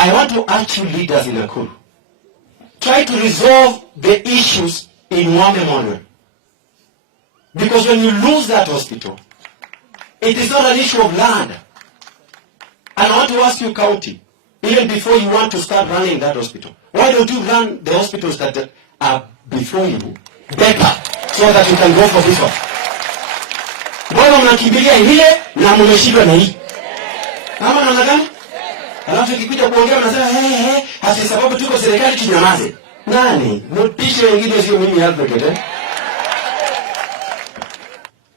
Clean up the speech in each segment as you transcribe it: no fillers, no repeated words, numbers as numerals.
I want to urge you leaders in Nakuru, try to resolve the issues in one Memorial. Because when you lose that hospital, it is not an issue of land. And I want to ask you, county, even before you want to start running that hospital, why don't you run the hospitals that are before you better so that you can go for this one? Mbona mnakimbilia ile na mmeshindwa na hii? Kama namna gani? Alafu ikikuja kuongea mnasema hasi sababu tuko serikali tunyamaze. Nani? Mtishe wengine sio mimi Alfred.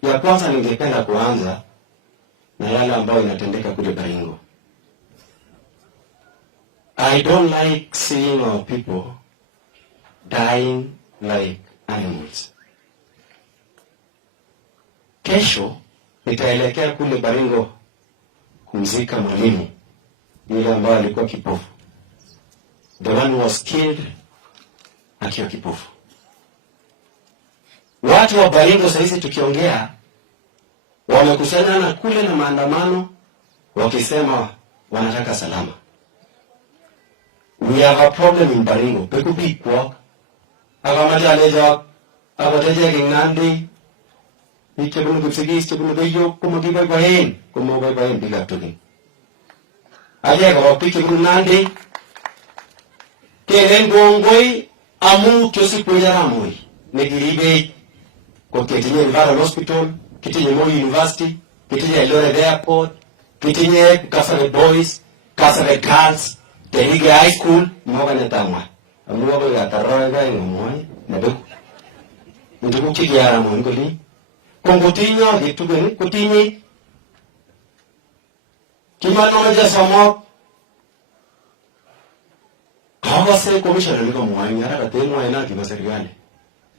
Ya kwanza ningependa kuanza na yale ambayo inatendeka kule Baringo. I don't like seeing our people dying like animals. Kesho nitaelekea kule Baringo kumzika mwalimu yule ambaye alikuwa kipofu. The one who was killed akiwa kipofu. Watu wa Baringo sasa tukiongea wamekusanyana kule na maandamano wakisema wanataka salama. We have a problem in Baringo. Pekupikwa akamajaleja abateje Nandi ichebunu kupsigis chebunu beyo kumagibai bahen kumagibai bahen bigatoki aje ko pike Nandi kelen gongoi amu kyosi pujaramoi negiribe ko ketinye Ruto Hospital, ketinye Moi University, ketinye Eldoret Airport, ketinye Kasarani Boys, Kasarani Girls, Tehige High School, mwoga netangwa. Amu wabo ya taroga ngomoi nebeku. Ndugu kigiara mwingoli. Kongotinyo gitugeni kutinyi. Kimano meja somok. Kawa se commissioner liko mwani haraka tena ina kimaserikali.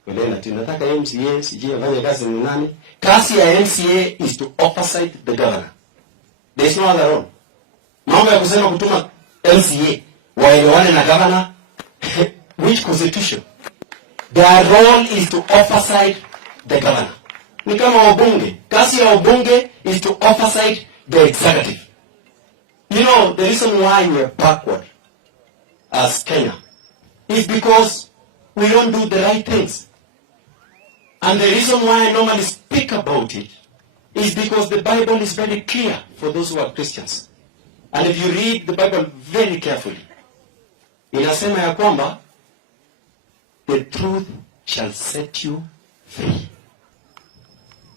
Wale nataka MCA sijui afanye kazi ni nani? Kazi ya MCA is to oversight the governor. There is no other role. Mambo ya kusema kutuma MCA waelewane na governor which constitution? Their role is to oversight the governor. Ni kama wabunge. Kazi ya wabunge is to oversight the executive. You know, the reason why we are backward as Kenya is because we don't do the right things. And the reason why I normally speak about it is because the Bible is very clear for those who are Christians. And if you read the Bible very carefully, inasema ya kwamba the truth shall set you free.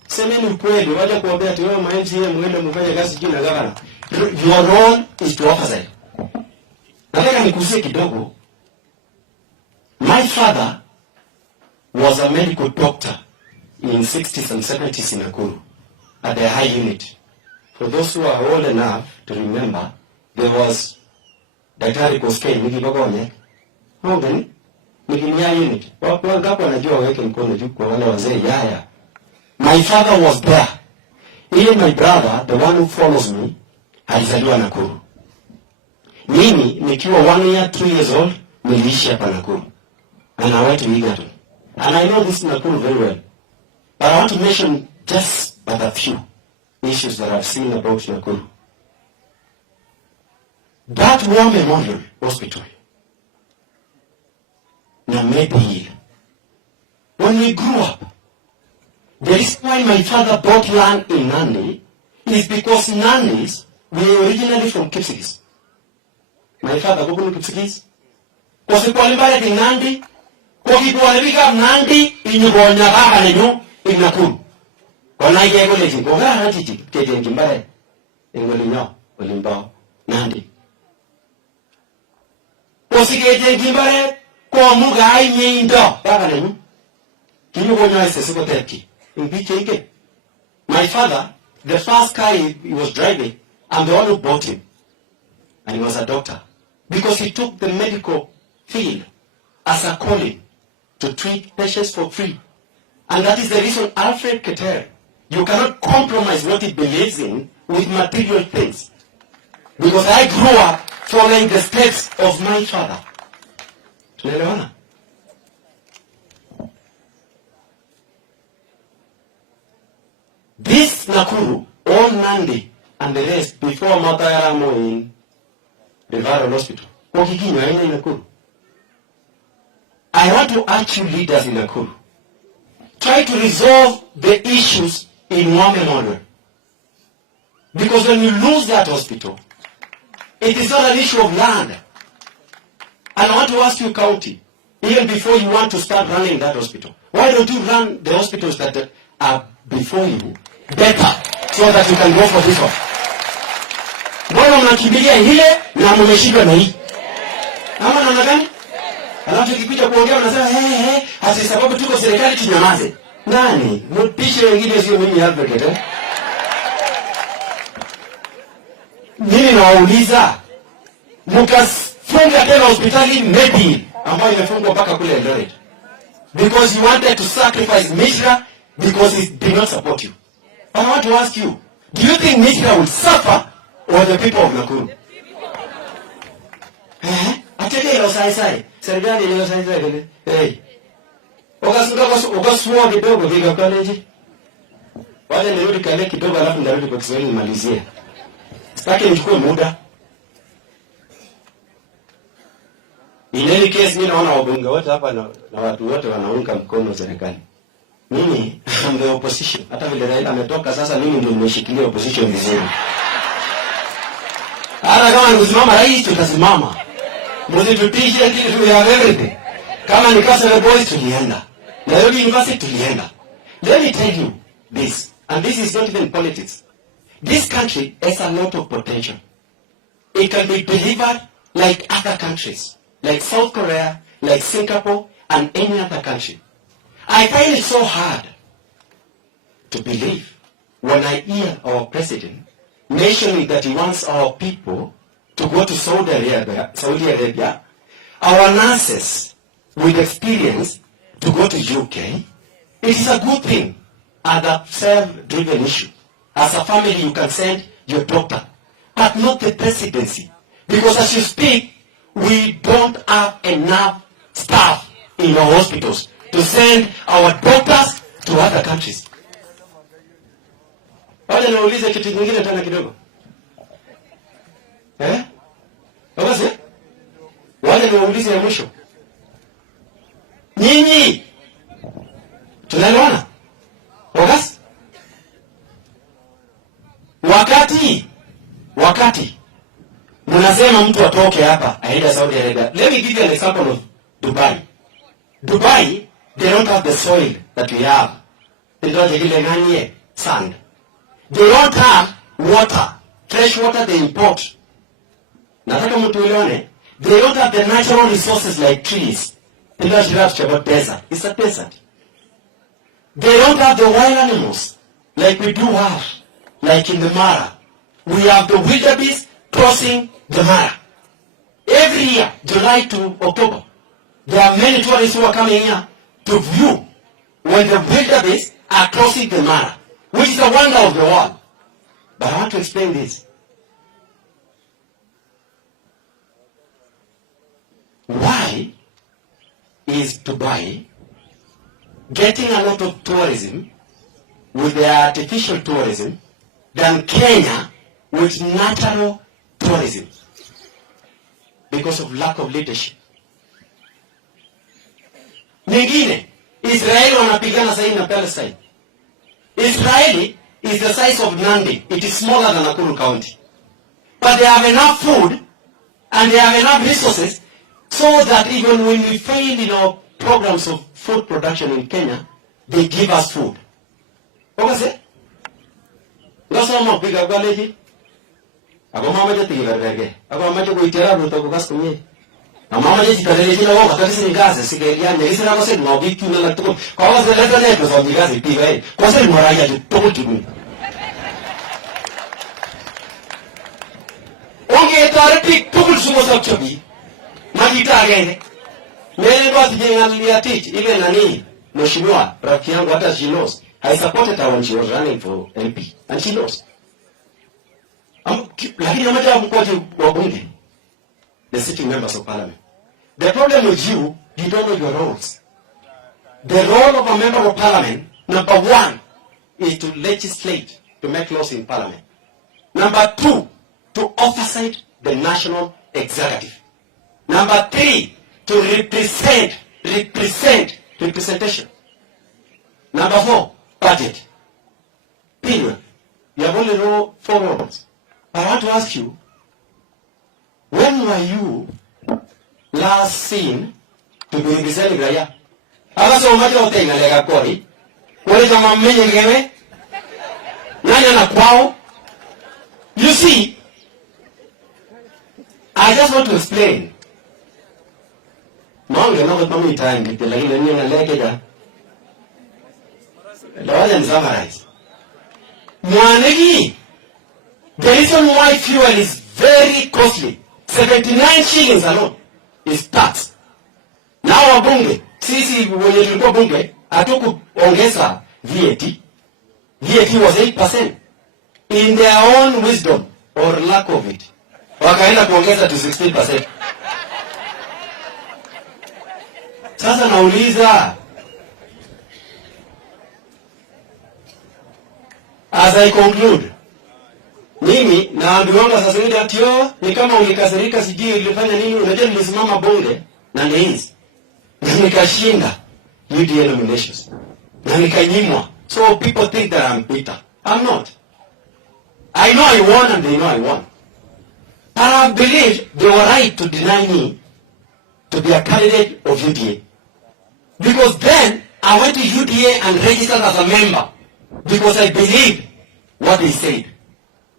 Semeni ukweli, waje kuambia ati wewe MCA mwende mfanye kazi juu na gavana. Your role is to oversight. Nataka nikusie kidogo. My father was a medical doctor in 60s and 70s in Nakuru at the high unit. For those who are old enough to remember, there was Daktari Koskei Nikibagonye. Hongen, Nikinia unit. Wangapo wanajua weke mkono juu kwa wale wazee yaya. My father was there. Even my brother, the one who follows me, alizaliwa Nakuru. Mimi, nikiwa 1 year, 2 years old, niliishi hapa Nakuru. And I went to Egerton. And I know this Nakuru very well. But I want to mention just but a few issues that I've seen about Nakuru. That War Memorial Hospital, Nandi, when we grew up, the reason why my father bought land in Nandi is because Nandis were originally from Kipsigis. My father go to Kipsigis. Because the qualified in Nandi, kwa kitualibika Nandi inyubonya baba nenyo Nakuru. Kona yego leji ngoga hati keje ngimbare ngolinyo olimba Nandi. Osikeje ngimbare kwa muga ainyi ndo baba nenyo. Kinyubonya ese siko teki. Imbiche. My father, the first car he was driving, I'm the one who bought him. And he was a doctor. Because he took the medical field as a calling to treat patients for free. And that is the reason Alfred Keter, you cannot compromise what he believes in with material things. Because I grew up following the steps of my father. Tunaelewana? This Nakuru, all Nandi and the rest before Matayaramo in referral hospital. Wakikinywa haina Nakuru. I want to urge you leaders in Nakuru. Try to resolve the issues in one model. Because when you lose that hospital, it is not an issue of land. And I want to ask you, county, even before you want to start running that hospital, why don't you run the hospitals that are before you better so that you can go for this one? Mbona mnakimbilia hile na mmeshindwa na hii? Ama namna gani? Alafu ikikuja kuongea unasema hasi sababu tuko serikali tunyamaze. Nani? Mpishe wengine sio mimi Alfred eh? Nini nawauliza? Mkafunga tena hospitali maybe ambayo imefungwa mpaka kule Eldoret. Because you wanted to sacrifice Mishra because it did not support you. I want to ask you, do you think Mishra will suffer or the people of Nakuru? Ateke ilo sai. Serikali ilo sai kule. Hey. Ukasua kidogo vika college. Wale nirudi kale kidogo alafu ndarudi kwa Kiswahili nimalizie. Sitaki nichukue muda. In any case, mimi naona wabunge wote hapa na watu wote wanaunga mkono serikali. Mimi I'm the opposition. Hata vile Raila ametoka sasa mimi ndio nimeshikilia opposition vizuri. Hata kama nikusimama rais tutasimama. Msitutishe kitu tu ya everything. Kama ni Kasarani boys tulienda. Nairobi University tulienda. Let me tell you this, and this is not even politics. This country has a lot of potential. It can be delivered like other countries, like South Korea, like Singapore, and any other country. I find it so hard to believe when I hear our president mentioning that he wants our people to go to Saudi Arabia, our nurses with experience to go to UK. It is a good thing and a self-driven issue. As a family, you can send your doctor, but not the presidency. Because as you speak, we don't have enough staff in our hospitals to send our doctors to other countries. Waje niulize kitu kingine tena kidogo. Basi? Waje niulize ya mwisho. Nyinyi tunaelewana? Wakati mnasema mtu atoke hapa aende Saudi Arabia. Let me give you an example of Dubai. Dubai, they don't have the soil that we have. They don't have sand. They don't have water, fresh water they import. Nataka mtu ulione, they don't have the natural resources like trees. They don't have desert. It's a desert. They don't have the wild animals like we do have, like in the Mara. We have the wildebeest crossing the Mara. Every year, July to October, there are many tourists who are coming here to view when the wildebeest are crossing the Mara, which is a wonder of the world. But I want to explain this. Why is Dubai getting a lot of tourism with their artificial tourism than Kenya with natural tourism? Because of lack of leadership. Nyingine, Israeli wanapigana sasa na Palestine. Israeli is the size of Nandi. It is smaller than Nakuru County. But they have enough food and they have enough resources so that even when we fail in our programs of food production in Kenya, they give us food. What it? Ngasa mapiga galeji. Ako mama jati gargage. Ako mama jo kuitera Ruto ko gas kunye. Mama je sikalele jina wao katari sini gas sigelia nyesi na kose no bitu na tuko. Kwa wazo leta ne ko so gas piga. Kwa sasa moraya jo to tuku. Onge tare pik tukul sumo sakchobi. Majita gani? Mele ndo atijengalia teach ile nani? Mheshimiwa rafiki yangu hata she knows. I supported her when she was running for MP and she lost. Lakini mmoja mkoje wa bunge, the sitting members of parliament. The problem with you, you don't know your roles. The role of a member of parliament, number one, is to legislate, to make laws in parliament. Number two, to oversight the national executive. Number 3, to representation. Number 4, budget. Period. You have only know 4 words. I want to ask you, when were you last seen to be representing Raya? Aba so much of thing like a kori. What is a mamenye ngewe? Nanya na kwao? You see, I just want to explain. Monge no kwa mimi time dite lakini nini naleke ja. Lawaja ni summarize. Mwanegi, the reason why fuel is very costly, 79 shillings alone, is tax. Now wabunge, sisi wenye tulikuwa bunge, hatukuongeza VAT. VAT was 8%. In their own wisdom, or lack of it, wakaenda kuongeza to 16%. Sasa nauliza, as I conclude, mimi naambiwanga sasa hivi atio ni kama ulikasirika sijui ulifanya nini. Unajua nilisimama bunge na hizi na nikashinda UDA nominations na nikanyimwa. So people think that I'm bitter. I'm not. I know I won and they know I won. And I believe they were right to deny me to be a candidate of UDA. Because then I went to UDA and registered as a member. Because I believe what they said.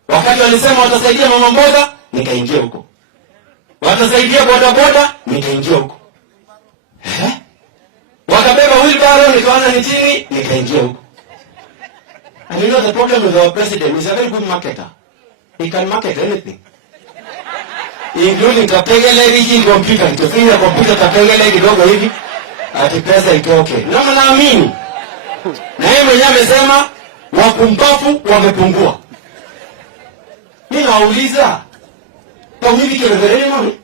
Wakati walisema watasaidia mama mboga, nikaingia huko. Watasaidia boda boda, nikaingia huko. Wakabeba wheelbarrow, nikaona ni chini, nikaingia huko. And you know the problem with our president is a very good marketer. He can market anything. Including kapengele hii computer, tufinya computer kapengele kidogo hivi, ati pesa itoke. Na naamini. Na yeye mwenyewe amesema wapumbavu wamepungua. Mimi nauliza, kwa nini kirevereni mami?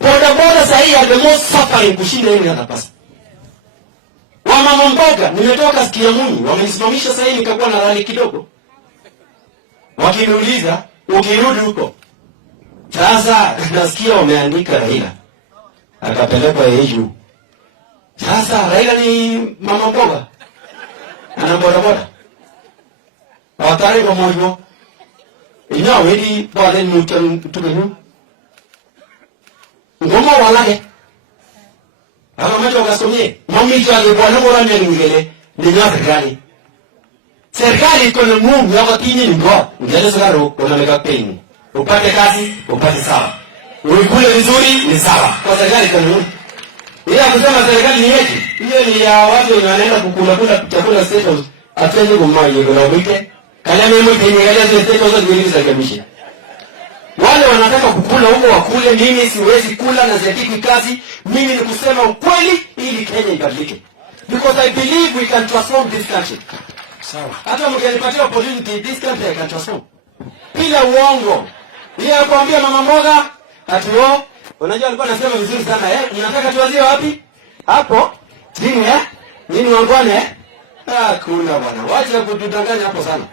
Boda boda sahi are the most suffering kushinda yeye anapasa. Wamama mboga, nimetoka sikia Mungu, wamenisimamisha sahi nikakuwa na rali kidogo. Wakiniuliza, ukirudi huko. Sasa nasikia wameandika Raila. Akapelekwa EU. Sasa Raila ni mama mboga. Ana boda boda. Watari kwa mojo. Ina wedi wale mutan tukenu. Ngoma walake. Ama macho kasomye. Mami chale bwana bora ngele. Ni serikali. Serikali iko na Mungu yako tini ngo. Ngele sogaro unameka peni. Upate kazi, upate sawa. Uikule vizuri ni sawa. Kwa serikali iko na Mungu. Ila kusema serikali ni yetu. Hiyo ni ya watu wanaenda kukula chakula state house. Atende kumaye kwa wike. Kanya mimi tenyegalia zile state house zilizo kamisha. Wale wanataka kukula huko wakule, mimi siwezi kula na zetiki kazi. Mimi ni kusema ukweli ili Kenya ibadilike. Because I believe we can transform this country. Sawa. Hata mkinipatia opportunity this country I can transform. Bila uongo. Yeye akwambia mama mboga ati wao unajua alikuwa anasema vizuri sana unataka tuanzie wapi? Hapo. Nini Nini wangwane kuna bwana. Wacha kutudanganya hapo sana.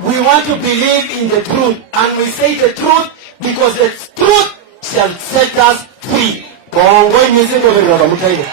We want to believe in the truth and we say the truth because the truth shall set us free. Kwa ngoi mizigo ndio mtaile.